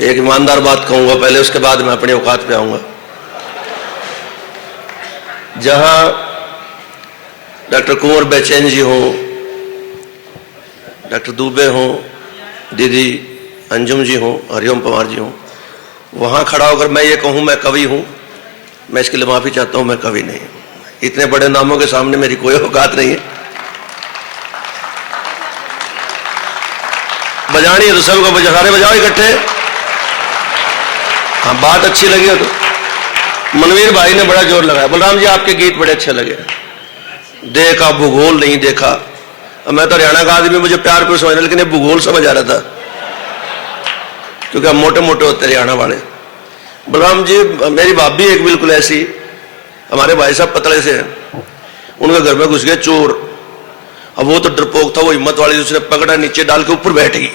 एक ईमानदार बात कहूंगा पहले, उसके बाद मैं अपनी औकात पे आऊंगा। जहां डॉक्टर कुंवर बेचैन जी हों, डॉक्टर दुबे हों, दीदी अंजुम जी हों, हरिओम पवार जी हों, वहां खड़ा होकर मैं ये कहूं मैं कवि हूं, मैं इसके लिए माफी चाहता हूं, मैं कवि नहीं हूं। इतने बड़े नामों के सामने मेरी कोई औकात नहीं है। बजानी है तो सबको सारे बजाओ इकट्ठे। हाँ, बात अच्छी लगी हो तो। मनवीर भाई ने बड़ा जोर लगाया, बलराम जी आपके गीत बड़े अच्छे लगे। देखा भूगोल नहीं देखा, मैं तो हरियाणा का आदमी, मुझे प्यार पर समझना, लेकिन ये भूगोल समझ आ रहा था, क्योंकि हम मोटे मोटे होते हरियाणा वाले। बलराम जी मेरी भाभी एक बिल्कुल ऐसी, हमारे भाई साहब पतले से हैं, उनके घर में घुस गए चोर। अब वो तो डरपोक था, वो हिम्मत वाली, उसने पकड़ा, नीचे डाल के ऊपर बैठ गई।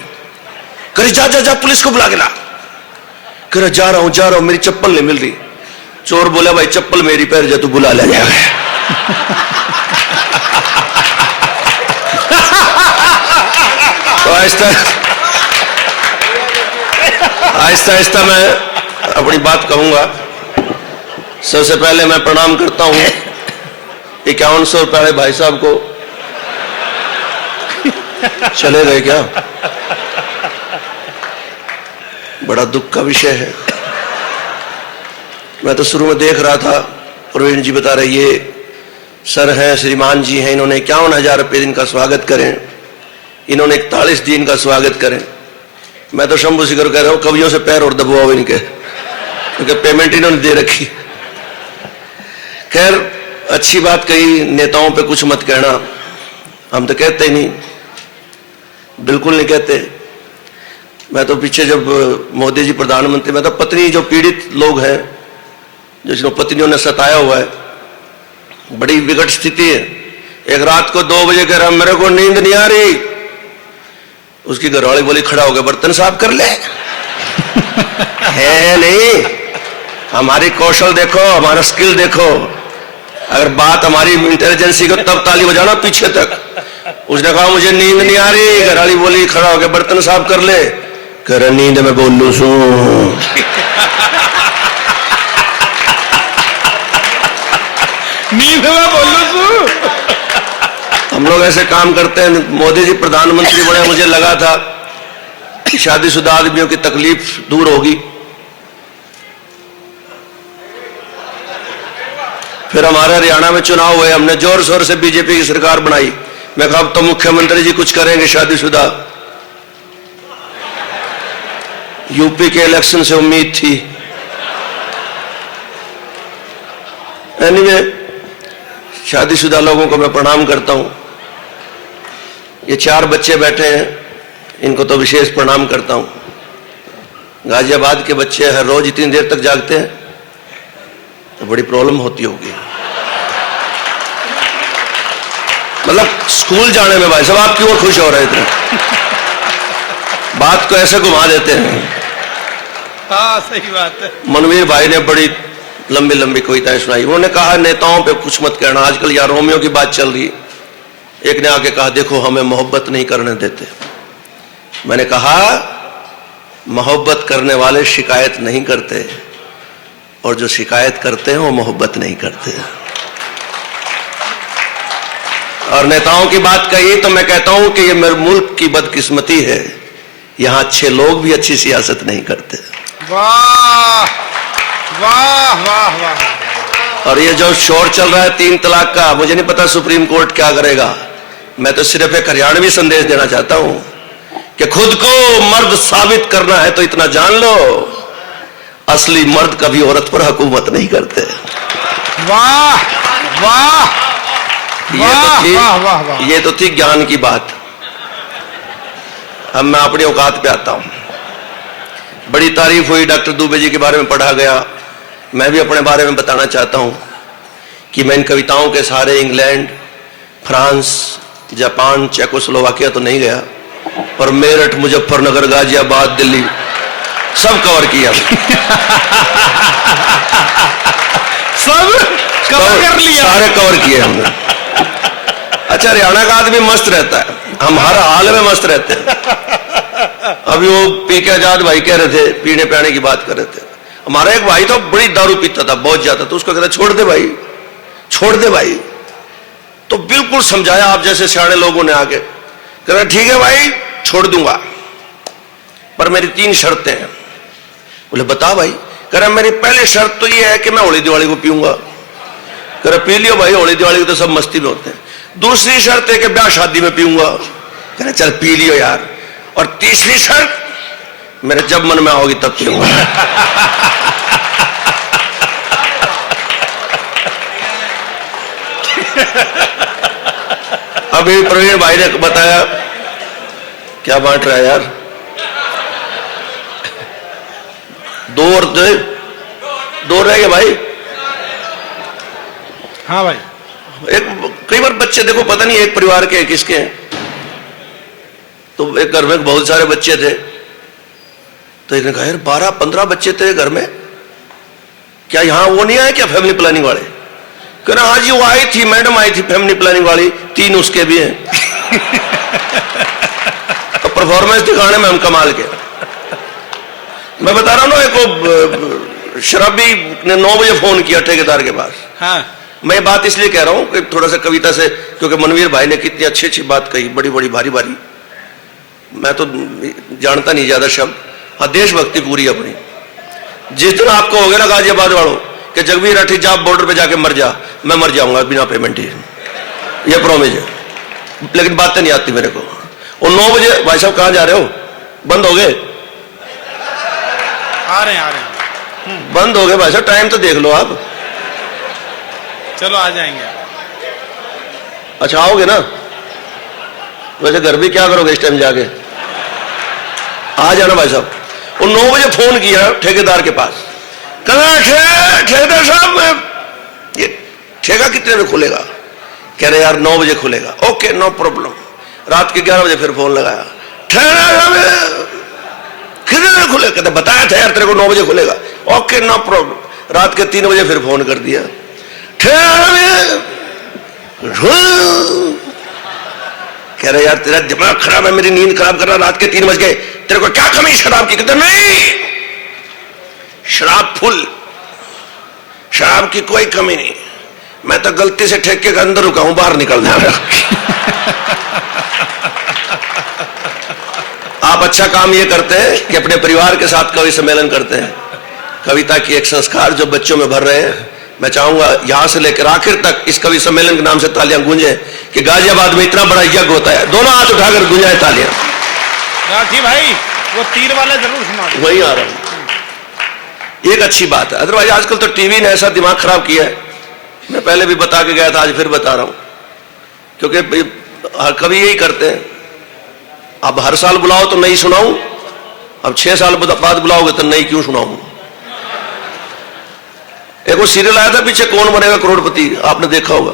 करे जा जा जा पुलिस को बुला के ला। करे जा रहा हूं, मेरी चप्पल नहीं मिल रही। चोर बोला भाई चप्पल मेरी पैर जा, तू बुला ले जाएगा। तो आहिस्ता आहिस्ता मैं अपनी बात कहूंगा। सबसे पहले मैं प्रणाम करता हूं 5100 रुपये भाई साहब को। चले गए क्या? बड़ा दुख का विषय है। मैं तो शुरू में देख रहा था, प्रवीण जी बता रहे ये सर हैं, श्रीमान जी हैं, इन्होंने 51,000 रुपये दिन का स्वागत करें, इन्होंने 41 दिन का स्वागत करें। मैं तो शंभू सिकर कह रहा हूं कवियों से पैर और दबाओ इनके, क्योंकि पेमेंट इन्होंने दे रखी। खैर अच्छी बात कही, नेताओं पे कुछ मत कहना, हम तो कहते ही नहीं, बिल्कुल नहीं कहते। मैं तो पीछे जब मोदी जी प्रधानमंत्री, मैं तो पत्नी जो पीड़ित लोग हैं, जिसको पत्नियों ने सताया हुआ है, बड़ी विकट स्थिति है। एक रात को 2 बजे कह रहा मेरे को नींद नहीं आ रही, उसकी घरवाली बोली खड़ा हो गया बर्तन साफ कर ले। है नहीं, हमारी कौशल देखो, हमारा स्किल देखो। अगर बात हमारी इंटेलिजेंसी को, तब ताली बजाना पीछे तक। उसने कहा मुझे नींद नहीं आ रही, घरवाली बोली खड़ा हो गया बर्तन साफ कर ले। कह रहा नींद में बोलू सू। नींद में बोलू सू। हम लोग ऐसे काम करते हैं। मोदी जी प्रधानमंत्री बने, मुझे लगा था कि शादीशुदा आदमियों की तकलीफ दूर होगी। फिर हमारे हरियाणा में चुनाव हुए, हमने जोर शोर से बीजेपी की सरकार बनाई। मैं कहा अब तो मुख्यमंत्री जी कुछ करेंगे शादीशुदा। यूपी के इलेक्शन से उम्मीद थी। एनीवे, शादीशुदा लोगों को मैं प्रणाम करता हूं। ये 4 बच्चे बैठे हैं, इनको तो विशेष प्रणाम करता हूं। गाजियाबाद के बच्चे हर रोज इतनी देर तक जागते हैं, तो बड़ी प्रॉब्लम होती होगी। मतलब स्कूल जाने में। भाई साहब आप क्यों खुश हो रहे थे? बात को ऐसे घुमा देते हैं। हाँ सही बात है। मनवीर भाई ने बड़ी लंबी लंबी कविताएं सुनाई। उन्होंने कहा नेताओं पे कुछ मत कहना, आजकल यार रोमियो की बात चल रही। एक ने आके कहा देखो हमें मोहब्बत नहीं करने देते। मैंने कहा मोहब्बत करने वाले शिकायत नहीं करते, और जो शिकायत करते हैं वो मोहब्बत नहीं करते। और नेताओं की बात कही तो मैं कहता हूं कि ये मेरे मुल्क की बदकिस्मती है, यहां अच्छे लोग भी अच्छी सियासत नहीं करते। वाह वाह वाह वाह। और ये जो शोर चल रहा है 3 तलाक का, मुझे नहीं पता सुप्रीम कोर्ट क्या करेगा। मैं तो सिर्फ एक हरियाणवी संदेश देना चाहता हूं कि खुद को मर्द साबित करना है तो इतना जान लो, असली मर्द कभी औरत पर हुकूमत नहीं करते। वाह वाह ये तो थी ज्ञान की बात। अब मैं अपनी औकात पे आता हूं। बड़ी तारीफ हुई, डॉक्टर दुबे जी के बारे में पढ़ा गया। मैं भी अपने बारे में बताना चाहता हूं कि मैं इन कविताओं के सहारे इंग्लैंड, फ्रांस, जापान, चेकोस्लोवाकिया तो नहीं गया, पर मेरठ, मुजफ्फरनगर, गाजियाबाद, दिल्ली सब कवर किया। सब कवर कर लिया, सारे कवर किए हमने। अच्छा, हरियाणा का आदमी मस्त रहता है, हम हर हाल में मस्त रहते हैं। अभी वो पी के आजाद भाई कह रहे थे, पीने पियाने की बात कर रहे थे। हमारा एक भाई तो बड़ी दारू पीता था, बहुत ज्यादा, तो उसको कहता छोड़ दे भाई, छोड़ दे भाई। तो बिल्कुल समझाया आप जैसे सियाने लोगों ने आके, कह रहे ठीक है भाई छोड़ दूंगा, पर मेरी 3 शर्तें हैं। बोले बता भाई। कह रहा मेरी पहली शर्त तो ये है कि मैं होली दिवाली को पीऊंगा। कह रहा पी लियो भाई, होली दिवाली को तो सब मस्ती में होते हैं। दूसरी शर्त है कि ब्याह शादी में पीऊंगा। कह रहा चल पी लियो यार। और तीसरी शर्त, मेरे जब मन में आओगी तब पीऊंगा। अभी प्रवीण भाई ने बताया, क्या बांट रहा है यार, 2 रह गए भाई। हाँ भाई। एक कई बार बच्चे देखो पता नहीं एक परिवार के किसके हैं, तो एक घर में बहुत सारे बच्चे थे, तो इसने कहा यार 12-15 बच्चे थे घर में, क्या यहां वो नहीं आए क्या फैमिली प्लानिंग वाले? कह रहा हाँ जी वो आई थी, मैडम आई थी फैमिली प्लानिंग वाली, 3 उसके भी हैं। तो परफॉर्मेंस दिखाने में हम कमाल के। मैं बता रहा हूं ना, एक शराबी ने 9 बजे फोन किया ठेकेदार के पास। हाँ। मैं बात इसलिए कह रहा हूं कि थोड़ा सा कविता से, क्योंकि मनवीर भाई ने कितनी अच्छी अच्छी बात कही, बड़ी बड़ी भारी भारी, मैं तो जानता नहीं ज्यादा शब्द। हाँ, देशभक्ति पूरी अपनी। जिस दिन आपको हो गया ना गाजियाबाद वालों कि जगवीर अठी जा बॉर्डर पे जाके मर जा, मैं मर जाऊंगा बिना पेमेंट ही, ये प्रॉमिस है। लेकिन बातें नहीं आती मेरे को। और 9 बजे भाई साहब कहां जा रहे हो? बंद हो गए? आ रहे हैं बंद हो गए भाई साहब, टाइम तो देख लो आप। चलो आ जाएंगे। अच्छा आओगे ना? वैसे घर भी क्या करोगे इस टाइम जाके? आ जाना भाई साहब। और 9 बजे फोन किया ठेकेदार के पास, कहना ठेकेदार साहब ये ठेका कितने में खुलेगा? कह रहे यार 9 बजे खुलेगा। Okay no problem. रात के 11 बजे फिर फोन लगाया, ठेकेदार कितने में खुलेगा? कहते बताया था यार तेरे को 9 बजे खुलेगा। Okay no problem. रात के 3 बजे फिर फोन कर दिया, कह रहे यार तेरा दिमाग खराब है, मेरी नींद खराब कर रहा, रात के 3 बज गए, तेरे को क्या कमी शराब की? कहते नहीं, शराब फुल, शराब की कोई कमी नहीं, मैं तो गलती से ठेके के अंदर रुका हूं, बाहर निकल जा रहा। आप अच्छा काम ये करते हैं कि अपने परिवार के साथ कवि सम्मेलन करते हैं। कविता की एक संस्कार जो बच्चों में भर रहे हैं। मैं चाहूंगा यहां से लेकर आखिर तक इस कवि सम्मेलन के नाम से तालियां गूंजे कि गाजियाबाद में इतना बड़ा यज्ञ होता है। दोनों हाथ उठाकर गूंजाए तालियां। राठी भाई वो तीर वाला जरूर सुना। वही आ रहा हूं। एक अच्छी बात है, अदरवाइज आजकल तो टीवी ने ऐसा दिमाग खराब किया है। मैं पहले भी बता के गया था, आज फिर बता रहा हूं, क्योंकि कवि यही करते हैं। अब हर साल बुलाओ तो नहीं सुनाऊं, अब 6 साल बाद बुलाओगे तो नहीं क्यों सुनाऊं। एक वो सीरियल आया था पीछे, कौन बनेगा करोड़पति, आपने देखा होगा।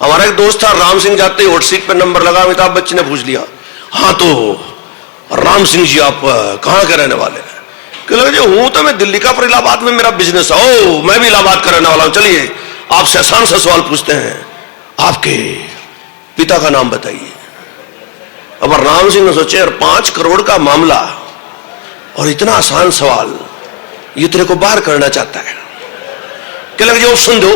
हमारा एक दोस्त था, राम सिंह, जाते ही हॉट सीट पे नंबर लगा, अमिताभ बच्चन ने पूछ लिया, हाँ तो राम सिंह जी आप कहां के रहने वाले हैं? कहने लगे हूं तो मैं दिल्ली का, पर इलाहाबाद में मेरा बिजनेस है। ओ मैं भी इलाहाबाद का रहने वाला हूं। चलिए आपसे आसान सा सवाल पूछते हैं, आपके पिता का नाम बताइए। अब राम सिंह ने सोचे यार 5 करोड़ का मामला और इतना आसान सवाल, ये तेरे को बाहर करना चाहता है। क्या लगे ऑप्शन दो।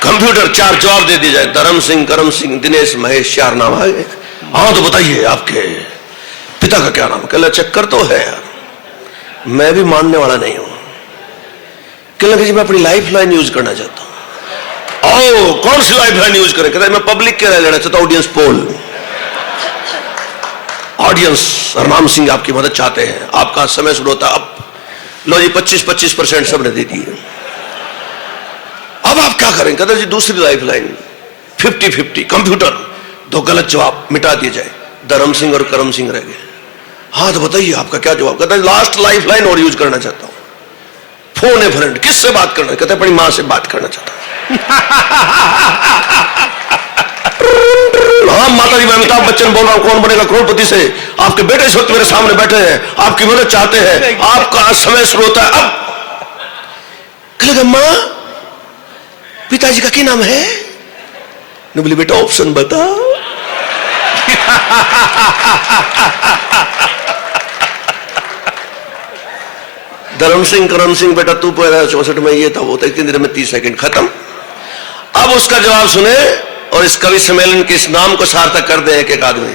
कंप्यूटर 4 जवाब दे दिए जाए, धर्म सिंह, करम सिंह, दिनेश, महेश, 4 नाम आ गए। हाँ तो बताइए आपके पिता का क्या नाम? कहला चक्कर तो है यार, मैं भी मानने वाला नहीं हूं। कहने लगे जी मैं अपनी लाइफ लाइन यूज करना चाहता हूं। ओ कौन सी लाइफ लाइन यूज करें? कहता मैं पब्लिक के राय लेना चाहता हूं, audience poll. Audience Ram Singh आपकी मदद चाहते हैं, आपका समय शुरू होता। अब लो जी 25% सबने दे दिए। अब आप क्या करें? कहते जी दूसरी लाइफ लाइन 50-50 कंप्यूटर, 2 गलत जवाब मिटा दिए जाए, धर्म सिंह और करम सिंह रह गए। हाँ तो बताइए आपका क्या जवाब? कहता है लास्ट लाइफ लाइन और यूज करना चाहता हूं, फोन है फ्रेंड, किससे बात करना? कहते अपनी मां से बात करना चाहता हूं। हाँ माता जी मैं अमिताभ बच्चन बोल रहा हूं कौन बनेगा करोड़पति से। आपके बेटे इस वक्त मेरे सामने बैठे हैं, आपकी मदद चाहते हैं, आपका समय शुरू होता है अब। कहेगा मां पिताजी का क्या नाम है? ने बोली बेटा ऑप्शन बता। धर्म सिंह करण सिंह बेटा तू पैदा 64 में, ये था वो था, 3 दिन में 30 सेकंड खत्म। अब उसका जवाब सुने और इस कवि सम्मेलन के इस नाम को सार्थक कर दे एक एक आदमी।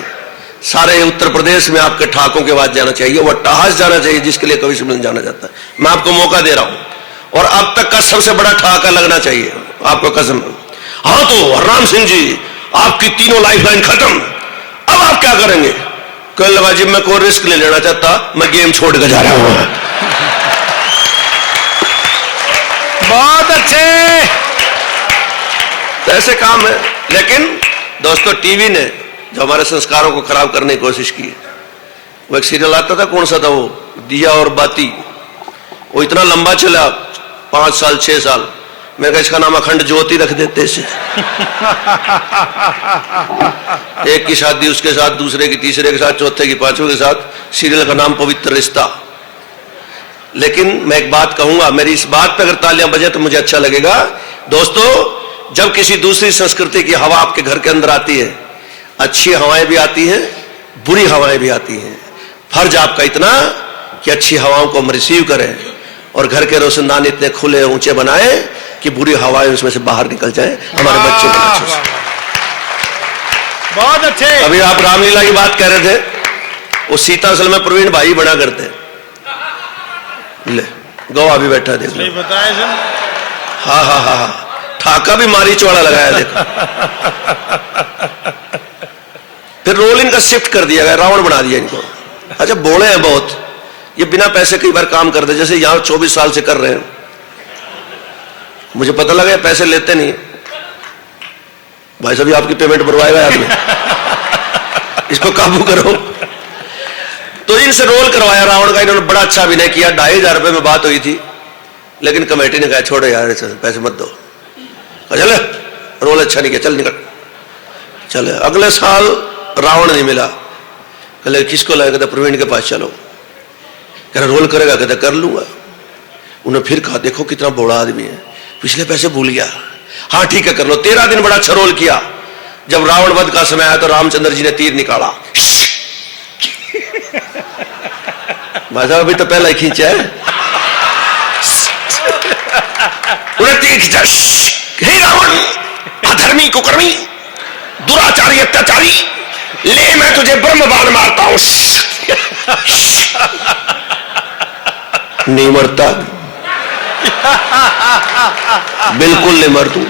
सारे उत्तर प्रदेश में आपके ठाकों के बाद जाना चाहिए, वो अट्टहास जाना चाहिए जिसके लिए कवि सम्मेलन जाना जाता है। मैं आपको मौका दे रहा हूं और अब तक का सबसे बड़ा ठहाका लगना चाहिए आपको, कसम। हाँ तो हरराम सिंह जी आपकी तीनों लाइफलाइन खत्म, अब आप क्या करेंगे? कल लगा जी मैं कोई रिस्क नहीं लेना चाहता, मैं गेम छोड़ कर जा रहा हूं। बहुत अच्छे। तो ऐसे काम है। लेकिन दोस्तों टीवी ने जो हमारे संस्कारों को खराब करने की कोशिश की, वो एक सीरियल आता था, कौन सा था वो, दिया और बाती, वो इतना लंबा चला 5 साल 6 साल। मैं कहा इसका नाम अखंड ज्योति रख देते इसे। एक की शादी उसके साथ, दूसरे की तीसरे के साथ, चौथे की पांचवें के साथ, सीरियल का नाम पवित्र रिश्ता। लेकिन मैं एक बात कहूंगा, मेरी इस बात पे अगर तालियां बजे तो मुझे अच्छा लगेगा। दोस्तों जब किसी दूसरी संस्कृति की हवा आपके घर के अंदर आती है, अच्छी हवाएं भी आती हैं, बुरी हवाएं भी आती हैं। फर्ज आपका इतना कि अच्छी हवाओं को हम रिसीव करें और घर के रोशनदान इतने खुले ऊंचे बनाएं कि बुरी हवाएं उसमें से बाहर निकल जाएं, हमारे बच्चों को अच्छे से। बहुत अच्छे। अभी आप रामलीला की बात कह रहे थे, वो सीता असल में प्रवीण भाई बना करते, ले गवा भी बैठा देखो, नहीं बताया सर। हाँ हाँ हाँ हाँ, ठाका भी मारीच वाला लगाया देखो। फिर रोल इनका शिफ्ट कर दिया गया, रावण बना दिया इनको। अच्छा बोले हैं बहुत, ये बिना पैसे कई बार काम करते, जैसे यहां 24 साल से कर रहे हैं। मुझे पता लगा पैसे लेते नहीं भाई साहब, आपकी पेमेंट भरवाएगा आदमी, इसको काबू करो। तो इनसे रोल करवाया रावण का, इन्होंने बड़ा अच्छा अभिनय किया। 2500 रुपए में बात हुई थी, लेकिन कमेटी ने कहा छोड़ो यार पैसे मत दो। चले रोल अच्छा नहीं किया, चल निकल। चले अगले साल रावण नहीं मिला, कहले किसको लाया? कहते प्रवीण के पास चलो। कह रहा रोल करेगा? कहते कर लूंगा। उन्होंने फिर कहा देखो कितना बड़ा आदमी है, पिछले पैसे भूल गया। हाँ ठीक है कर लो। 13 दिन बड़ा अच्छा रोल किया। जब रावण वध का समय आया तो रामचंद्र जी ने तीर निकाला। भाई साहब अभी तो पहला ही खींचा है, उन्हें तीर खींचा। हे रावण अधर्मी कुकर्मी दुराचारी अत्याचारी, ले मैं तुझे ब्रह्म बाण मारता हूं। नहीं मरता, बिल्कुल नहीं मर तू।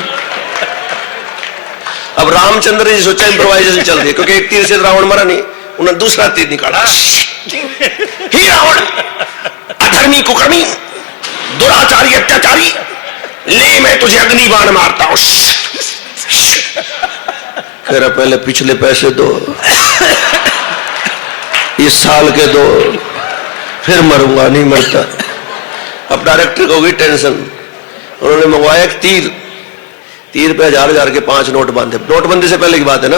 अब रामचंद्र जी सोचा इम्प्रोवाइजेशन चल रही है, क्योंकि एक तीर से रावण मरा नहीं, उन्होंने दूसरा तीर निकाला। हे रावण अधर्मी कुकर्मी दुराचारी अत्याचारी, ले मैं तुझे अग्नि बाण मारता हूं। कह रहा पहले पिछले पैसे दो, इस साल के दो, फिर मरूंगा। नहीं मरता। अब डायरेक्टर को हो गई टेंशन, उन्होंने मंगवाया एक तीर, तीर पे 1000 के 5 नोट बांधे। नोटबंदी से पहले की बात है ना।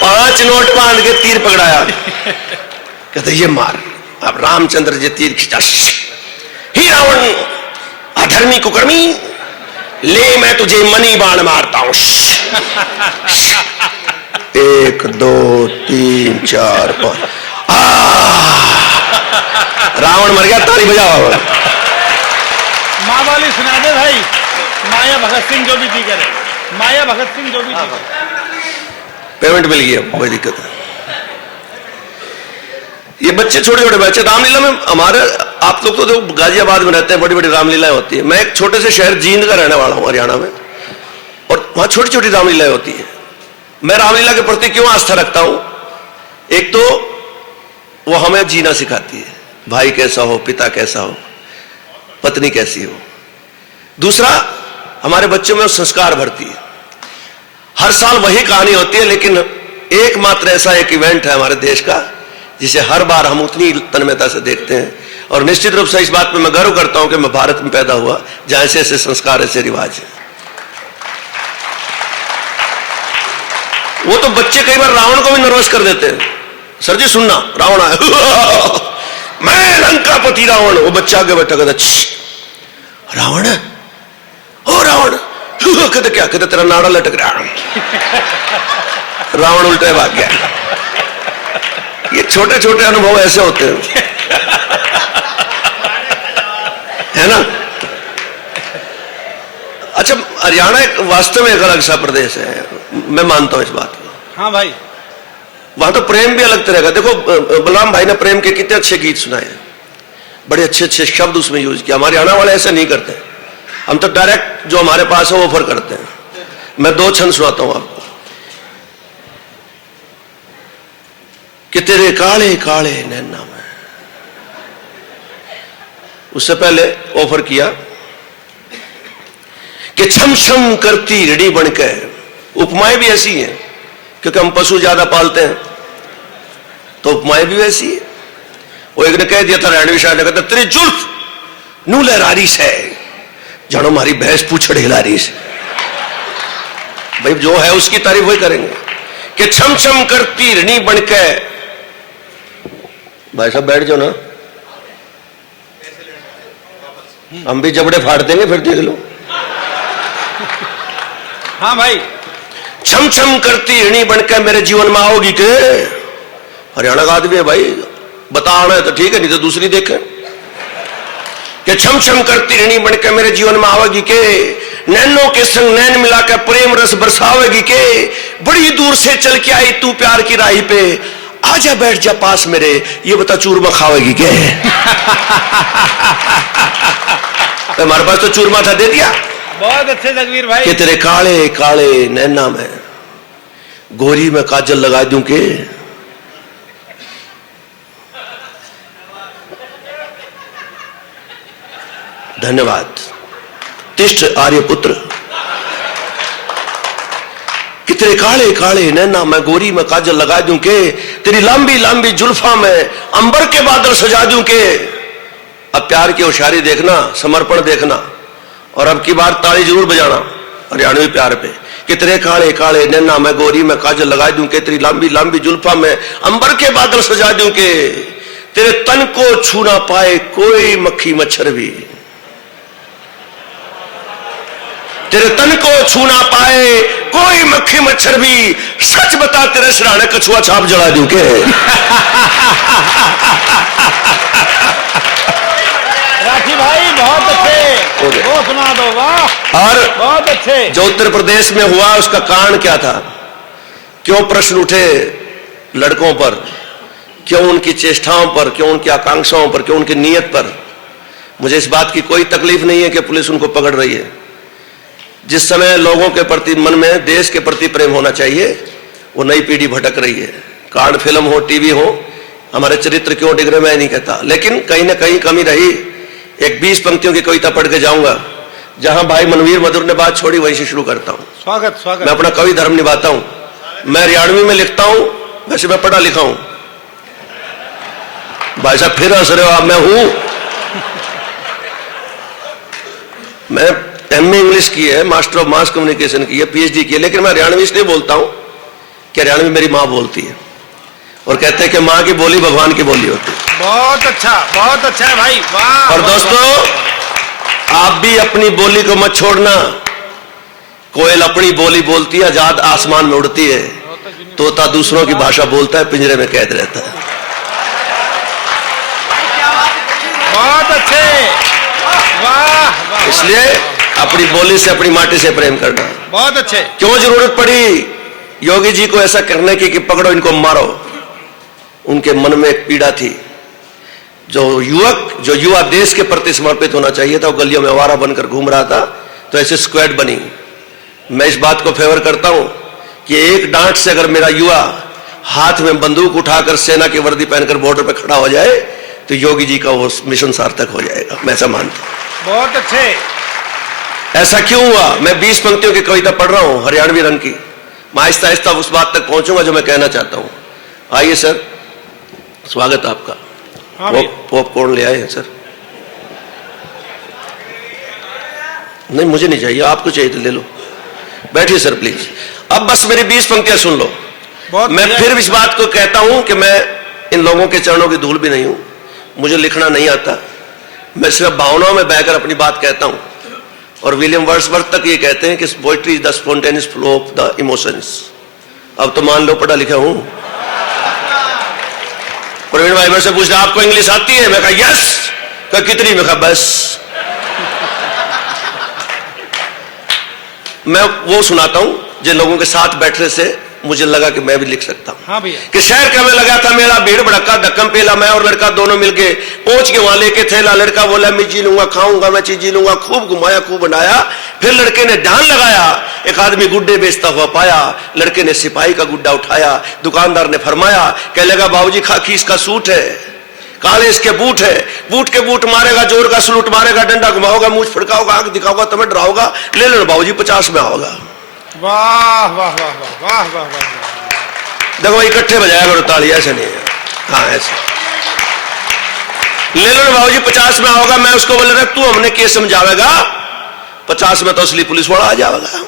पांच नोट बांध के तीर पकड़ाया, कहते ये मार। अब रामचंद्र जी तीर खींचा। ही रावण अधर्मी कुकर्मी, ले मैं तुझे मणि बाण मारता हूं। 1 2 3 4 5 रावण मर गया। ताली बजाओ। माँ वाली सुना दे भाई। माया भगत सिंह जो भी थी करे, माया भगत सिंह जो भी थी। पेमेंट मिल गई, अब कोई दिक्कत नहीं। ये बच्चे छोटे छोटे बच्चे रामलीला में हमारे, आप लोग तो गाजियाबाद में रहते हैं, बड़ी बड़ी रामलीलाएं होती है। मैं एक छोटे से शहर जींद का रहने वाला हूं हरियाणा में, और वहां छोटी छोटी रामलीलाएं होती है। मैं रामलीला के प्रति क्यों आस्था रखता हूं? एक तो वो हमें जीना सिखाती है, भाई कैसा हो, पिता कैसा हो, पत्नी कैसी हो। दूसरा हमारे बच्चों में संस्कार भरती है। हर साल वही कहानी होती है, लेकिन एकमात्र ऐसा एक इवेंट है हमारे देश का जिसे हर बार हम उतनी तन्मयता से देखते हैं और निश्चित रूप से इस बात पे मैं गर्व करता हूं कि मैं भारत में पैदा हुआ जहां ऐसे ऐसे संस्कार, ऐसे रिवाज है। वो तो बच्चे कई बार रावण को भी नर्वस कर देते हैं। सर जी सुनना, रावण आया मैं लंकापति रावण। वो बच्चा आगे बैठा कहता रावण है, ओ रावण। कहते क्या? कहते तेरा नाड़ा लटक रहा। रावण उल्टे भाग गया। ये छोटे छोटे अनुभव ऐसे होते हैं, है ना। अच्छा, हरियाणा एक वास्तव में एक अलग सा प्रदेश है, मैं मानता हूं इस बात को। हाँ भाई, वहां तो प्रेम भी अलग तरह का। देखो बलराम भाई ने प्रेम के कितने अच्छे गीत सुनाए, बड़े अच्छे अच्छे शब्द उसमें यूज किया। हमारे हरियाणा वाले ऐसा नहीं करते, हम तो डायरेक्ट जो हमारे पास है वो ऑफर करते हैं। मैं 2 छंद सुनाता हूं आपको कि तेरे काले काले नैना में। उससे पहले ऑफर किया कि छम छम करती ऋणी बनकर। उपमाएं भी ऐसी हैं क्योंकि हम पशु ज्यादा पालते हैं, तो उपमाएं भी वैसी है। वो एक ने कह दिया था हरियाणवी शायर ने, कहता तेरी जुल्फ नू लहरारी से जानो हमारी भैंस पूछड़ हिलारी से। भाई जो है उसकी तारीफ वही करेंगे कि छम छम करती ऋणी बनकर। भाई साहब बैठ जाओ ना, हम भी जबड़े फाड़ देंगे फिर देख लो। हाँ भाई, छम छम करती ऋणी बनकर मेरे जीवन में आओगी के। हरियाणा का आदमी है भाई, बताना है तो ठीक है, नहीं तो दूसरी देखें। कि छम छम करती ऋणी बनकर मेरे जीवन में आवेगी के, नैनों के संग नैन मिलाकर प्रेम रस बरसावेगी के। बड़ी दूर से चल के आई तू प्यार की राही पे, आजा बैठ जा पास मेरे, ये बता चूरमा खावेगी के। तो हमारे पास तो चूरमा था, दे दिया। बहुत अच्छे जगवीर भाई। कि तेरे काले काले नैना में गोरी में काजल लगा दूं के। धन्यवाद। तिष्ठ आर्यपुत्र। कि तेरे काले काले नैना में गोरी में काजल लगा दूं के, तेरी लंबी लंबी जुल्फा में अंबर के बादल सजा दूं के। अब प्यार की होशियारी देखना, समर्पण देखना, और अब की बार ताली जरूर बजाना हरियाणवी प्यार पे। कि तेरे काले काले नैना में गोरी में काजल लगा दूं के, तेरी लंबी लंबी जुल्फा में अंबर के बादल सजा दूं के। तेरे तन को छू ना पाए कोई मक्खी मच्छर भी, तेरे तन को छू ना पाए कोई मक्खी मच्छर भी। सच बता तेरे सिराने कछुआ छाप जला दूं के। राठी भाई बहुत अच्छे, वो सुना दो। वाह, और बहुत अच्छे। जो उत्तर प्रदेश में हुआ उसका कारण क्या था? क्यों प्रश्न उठे लड़कों पर, क्यों उनकी चेष्टाओं पर, क्यों उनकी आकांक्षाओं पर, क्यों उनकी नीयत पर? मुझे इस बात की कोई तकलीफ नहीं है कि पुलिस उनको पकड़ रही है। जिस समय लोगों के प्रति मन में देश के प्रति प्रेम होना चाहिए, वो नई पीढ़ी भटक रही है। कार्ड फिल्म हो, टीवी हो, हमारे चरित्र क्यों डिग रहे मैं नहीं कहता, लेकिन कहीं ना कहीं कमी रही। एक 20 पंक्तियों की कविता पढ़ के जाऊंगा, जहां भाई मनवीर मधुर ने बात छोड़ी वहीं से शुरू करता हूं। स्वागत स्वागत। मैं अपना कवि धर्म निभाता हूं, मैं हरियाणवी में लिखता हूं, वैसे मैं पढ़ा लिखा हूं। भाई साहब फिर हंस रहे हो आप? मैं हूं, मैं एमए इंग्लिश की है, मास्टर ऑफ मास कम्युनिकेशन की है, पीएचडी की है, लेकिन मैं हरियाणवी इसलिए बोलता हूं कि हरियाणवी मेरी मां बोलती है, और कहते हैं कि मां की बोली भगवान की बोली होती है। बहुत अच्छा है भाई, वाह। और दोस्तों, आप भी अपनी बोली को मत छोड़ना। कोयल अपनी बोली बोलती है, आजाद आसमान में उड़ती है। तोता दूसरों की भाषा बोलता है, पिंजरे में कैद रहता है। बहुत अच्छे, वाह। इसलिए अपनी बोली से, अपनी माटी से प्रेम करना। बहुत अच्छे। क्यों जरूरत पड़ी योगी जी को ऐसा करने की कि पकड़ो इनको मारो? उनके मन में एक पीड़ा थी। जो युवा देश के प्रति समर्पित होना चाहिए था, वो गलियों में आवारा बनकर घूम रहा था, तो ऐसे स्क्वाड बनी। मैं इस बात को फेवर करता हूं कि एक डांट से अगर मेरा युवा हाथ में बंदूक उठाकर सेना की वर्दी पहनकर बॉर्डर पर खड़ा हो जाए, तो योगी जी का वो मिशन सार्थक हो जाएगा। मैं ऐसा मानता हूं। बहुत अच्छे। ऐसा क्यों हुआ? मैं 20 पंक्तियों की कविता पढ़ रहा हूं हरियाणवी रंग की। मैं आहिस्ता आहिस्ता उस बात तक पहुंचूंगा जो मैं कहना चाहता हूं। आइए सर, स्वागत आपका। हाँ भैया। पॉपकॉर्न ले आए हैं सर? नहीं मुझे नहीं चाहिए, आपको चाहिए तो ले लो। बैठिए सर प्लीज। अब बस मेरी 20 पंक्तियां सुन लो। मैं फिर इस बात को कहता हूं कि मैं इन लोगों के चरणों की धूल भी नहीं हूं, मुझे लिखना नहीं आता, मैं सिर्फ भावनाओं में बहकर अपनी बात कहता हूं। और विलियम वर्ड्सवर्थ तक ये कहते हैं कि poetry is the spontaneous flow of the emotions. अब तो मान लो पढ़ा लिखा हूं। प्रवीण भाई मेरे से पूछ रहे आपको इंग्लिश आती है? मैं कहा यस। कहा कितनी? मैं कहा बस। मैं वो सुनाता हूं जिन लोगों के साथ बैठने से मुझे लगा कि मैं भी लिख सकता हूं। हाँ भैया। कि शहर का मैं लगा था मेरा भीड़ भड़का, धक्कम पेला मैं और लड़का दोनों मिलके पहुंच के वहां लेके थैला। लड़का बोला मैं जी लूंगा, खाऊंगा मैं चीज जी लूंगा। खूब घुमाया खूब बनाया। फिर लड़के ने ध्यान लगाया, एक आदमी गुड्डे बेचता हुआ पाया। लड़के ने सिपाही का गुड्डा उठाया। दुकानदार ने फरमाया, कह लगा बाबूजी खाकी इसका सूट है, काले इसके बूट है, बूट के बूट मारेगा, जोर का सलूट मारेगा, डंडा घुमाओगा, मूछ फड़काओगा, आंख दिखाओगा, तुम्हें डराओगा, ले लो बाबूजी 50 में आओगा। वाह वाह वाह वाह वाह वाह वाह। देखो इकट्ठे बजाया करो ताली, ऐसे नहीं है। हाँ ऐसे ले लो बाबूजी 50 में आओगा। मैं उसको बोल रहा तू हमने केस समझावेगा, 50 में तो असली पुलिस वाला आ जाएगा।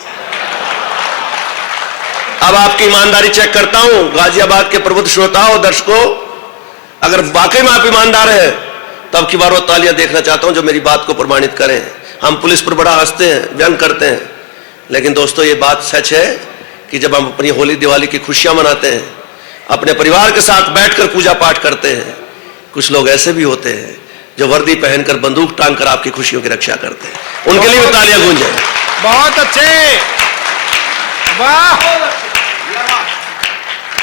अब आपकी ईमानदारी चेक करता हूं गाजियाबाद के प्रबुद्ध श्रोताओं दर्शकों, अगर वाकई में आप ईमानदार हैं तब की बार वो तालियां देखना चाहता हूं जो मेरी बात को प्रमाणित करें। हम पुलिस पर बड़ा हंसते हैं, व्यंग करते हैं, लेकिन दोस्तों ये बात सच है कि जब हम अपनी होली दिवाली की खुशियां मनाते हैं, अपने परिवार के साथ बैठकर पूजा पाठ करते हैं, कुछ लोग ऐसे भी होते हैं जो वर्दी पहनकर बंदूक टांग कर आपकी खुशियों की रक्षा करते हैं। उनके लिए भी तालियां गूंजें। बहुत अच्छे, वाह।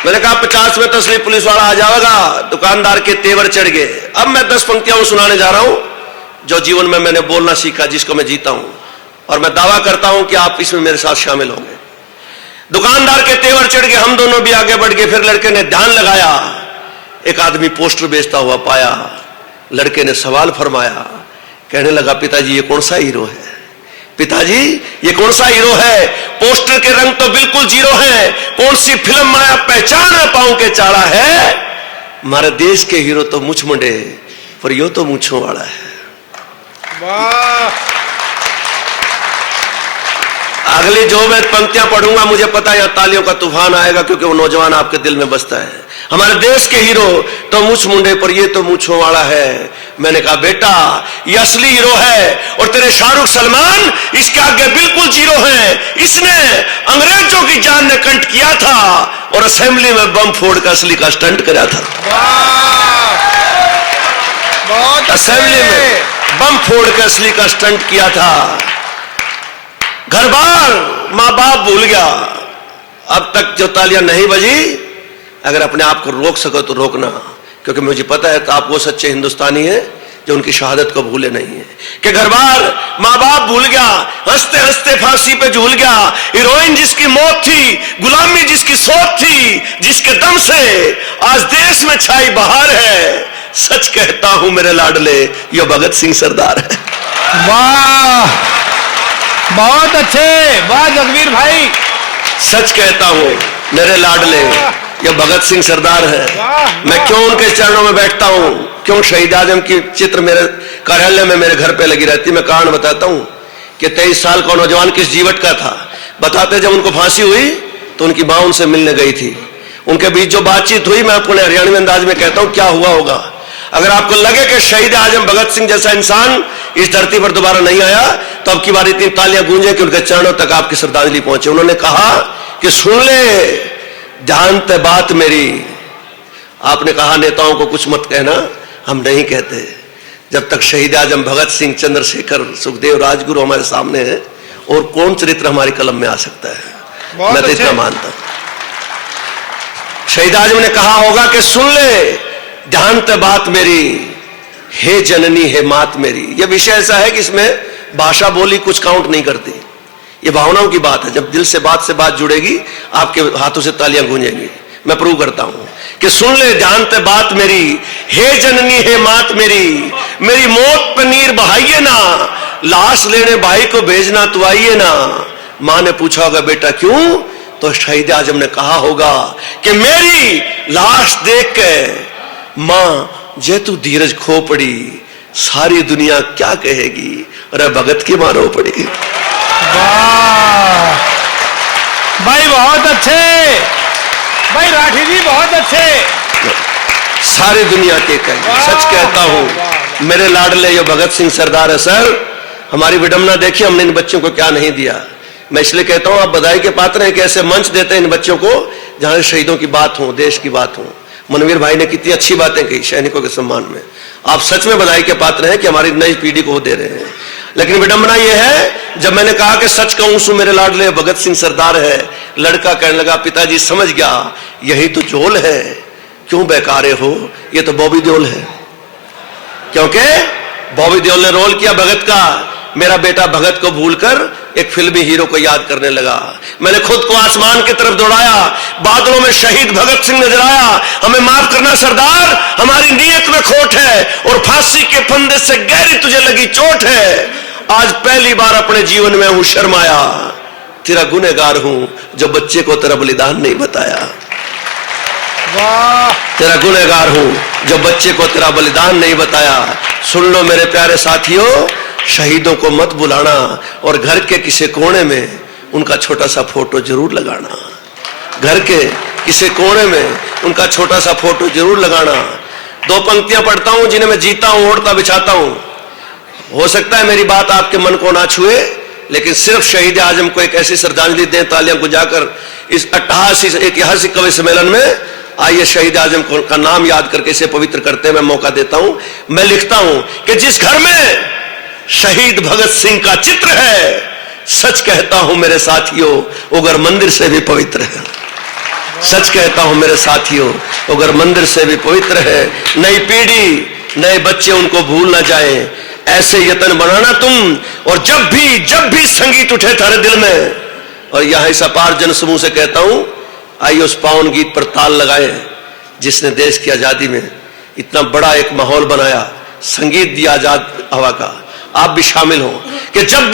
मैंने कहा 50 में तो असली पुलिस वाला आ जाएगा। दुकानदार के तेवर चढ़ गए। अब मैं 10 पंक्तियां सुनाने जा रहा हूं जो जीवन में मैंने बोलना सीखा, जिसको मैं जीता हूं, और मैं दावा करता हूं कि आप इसमें मेरे साथ शामिल होंगे। दुकानदार के तेवर चढ़ गए, हम दोनों भी आगे बढ़ गए। फिर लड़के ने ध्यान लगाया, एक आदमी पोस्टर बेचता हुआ पाया। लड़के ने सवाल फरमाया, कहने लगा पिताजी ये कौन सा हीरो है? पिताजी ये कौन सा हीरो है? पोस्टर के रंग तो बिल्कुल जीरो है। कौन सी फिल्म माया पहचान न पाऊं के चाड़ा है? हमारे देश के हीरो तो मुछ मुंडे, पर यो तो मूंछों वाला है। वाह। अगली जो मैं पंक्तियां पढ़ूंगा मुझे पता है यहां तालियों का तूफान आएगा, क्योंकि वो नौजवान आपके दिल में बसता है। हमारे देश के हीरो तो मुछ मुंडे, पर ये तो मूंछों वाला है। मैंने कहा बेटा ये असली हीरो है, और तेरे शाहरुख सलमान इसके आगे बिल्कुल जीरो है। इसने अंग्रेजों की जान ने कंट किया था और असेंबली में बम फोड़ कर असली का स्टंट करा था। बहुत असेंबली में बम फोड़ कर असली का स्टंट किया था। घर बार मां बाप भूल गया। अब तक जो तालियां नहीं बजी, अगर अपने आप को रोक सको तो रोकना, क्योंकि मुझे पता है कि आप वो सच्चे हिंदुस्तानी हैं जो उनकी शहादत को भूले नहीं है। कि घर बार मां बाप भूल गया, हंसते हंसते फांसी पे झूल गया। हीरोइन जिसकी मौत थी, गुलामी जिसकी सोच थी, जिसके दम से आज देश में छाई बहार है। सच कहता हूं मेरे लाडले, ये भगत सिंह सरदार है। वाह, बहुत अच्छे, वाह जगवीर भाई। सच कहता हूं मेरे लाडले, ये भगत सिंह सरदार है। मैं क्यों उनके चरणों में बैठता हूं, क्यों शहीद आजम की चित्र मेरे कार्यालय में मेरे घर पे लगी रहती। मैं कारण बताता हूं कि 23 साल का नौजवान किस जीवट का था। बताते जब उनको फांसी हुई तो उनकी मां उनसे मिलने गई थी। उनके बीच जो बातचीत हुई, मैं अपने हरियाणवी अंदाज में कहता हूं क्या हुआ होगा। अगर आपको लगे कि शहीद आजम भगत सिंह जैसा इंसान इस धरती पर दोबारा नहीं आया, तो अब की बार इतनी तालियां गूंजे कि उनके चरणों तक आपकी श्रद्धांजलि पहुंचे। उन्होंने कहा कि सुन ले ध्यान ते बात मेरी। आपने कहा नेताओं को कुछ मत कहना, हम नहीं कहते। जब तक शहीद आजम भगत सिंह, चंद्रशेखर, सुखदेव, राजगुरु हमारे सामने हैं, और कौन चरित्र हमारी कलम में आ सकता है? मैं तो इतना मानता हूं। शहीद आजम ने कहा होगा कि सुन ले ध्यान ते बात मेरी, हे जननी हे मात मेरी। यह विषय ऐसा है कि इसमें भाषा बोली कुछ काउंट नहीं करती, ये भावनाओं की बात है। जब दिल से बात जुड़ेगी, आपके हाथों से तालियां गूंजेंगी। मैं प्रूव करता हूं कि सुन ले ध्यान ते बात मेरी, हे जननी हे मात मेरी। मेरी मौत पर नीर बहाइए ना, लाश लेने भाई को भेजना तो आइए ना। मां ने पूछा होगा बेटा क्यों, तो शहीद आजम ने कहा होगा कि मेरी लाश देख के मां जे तू धीरज खो पड़ी, सारी दुनिया क्या कहेगी, अरे भगत की मारो पड़ी। वाह भाई, बहुत अच्छे भाई, राठी जी बहुत अच्छे। सारी दुनिया के कहेगी, सच कहता हूं मेरे लाडले ये भगत सिंह सरदार है सर। हमारी विडंबना देखिए, हमने इन बच्चों को क्या नहीं दिया। मैं इसलिए कहता हूं आप बधाई के पात्र हैं कि ऐसे मंच देते हैं इन बच्चों को जहां शहीदों की बात हो, देश की बात हो। मनवीर भाई ने कितनी अच्छी बातें कही सैनिकों के सम्मान में। आप सच में बधाई के पात्र हैं कि हमारी नई पीढ़ी को दे रहे हैं। लेकिन विडंबना यह है, जब मैंने कहा कि सच कहूं सु मेरे लाडले भगत सिंह सरदार है, लड़का कहने लगा पिताजी समझ गया यही तो जोल है, क्यों बेकारे हो, ये तो बॉबी देओल है। क्योंकि बॉबी देओल ने रोल किया भगत का। मेरा बेटा भगत को भूलकर एक फिल्मी हीरो को याद करने लगा। मैंने खुद को आसमान की तरफ दौड़ाया, बादलों में शहीद भगत सिंह नजर आया। हमें माफ करना सरदार, हमारी नीयत में खोट है और फांसी के फंदे से गहरी तुझे लगी चोट है। आज पहली बार अपने जीवन में हूं शर्माया, तेरा गुनहगार हूं जो बच्चे को तेरा बलिदान नहीं बताया। वाह, तेरा गुनहगार हूं जो बच्चे को तेरा बलिदान नहीं बताया। सुन लो मेरे प्यारे साथियों, शहीदों को मत बुलाना और घर के किसी कोने में उनका छोटा सा फोटो जरूर लगाना। घर के किसी कोने में उनका छोटा सा फोटो जरूर लगाना। दो पंक्तियां पढ़ता हूं जिन्हें मैं जीता हूं, ओढ़ता बिछाता हूं। हो सकता है मेरी बात आपके मन को ना छुए, लेकिन सिर्फ शहीद आजम को एक ऐसी श्रद्धांजलि दें तालियां गुंजाकर इस ऐतिहासिक कवि सम्मेलन में। आइए शहीद आजम का नाम याद करके इसे पवित्र करते हैं मैं मौका देता हूं। मैं लिखता हूं कि जिस घर में शहीद भगत सिंह का चित्र है, सच कहता हूं मेरे साथियों वो घर मंदिर से भी पवित्र है। सच कहता हूं मेरे साथियों वो घर मंदिर से भी पवित्र है। नई पीढ़ी, नए बच्चे उनको भूल ना जाएं, ऐसे यत्न बनाना तुम। और जब भी संगीत उठे थारे दिल में, और यहां इस अपार जन समूह से कहता हूं, आइए उस पावन गीत पर ताल लगाएं जिसने देश की आजादी में इतना बड़ा एक माहौल बनाया, संगीत दिया आजाद हवा का। आप भी शामिल हो कि जब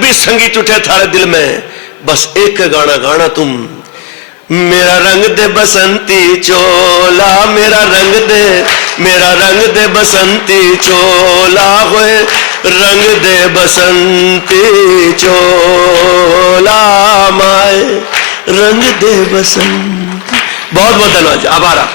भी संगीत उठे थारे दिल में, बस एक गाना गाना तुम। मेरा रंग दे बसंती चोला, मेरा रंग दे बसंती चोला, होए रंग दे बसंती चोला, माए रंग दे बसंती। बहुत बहुत धन्यवाद, आभार।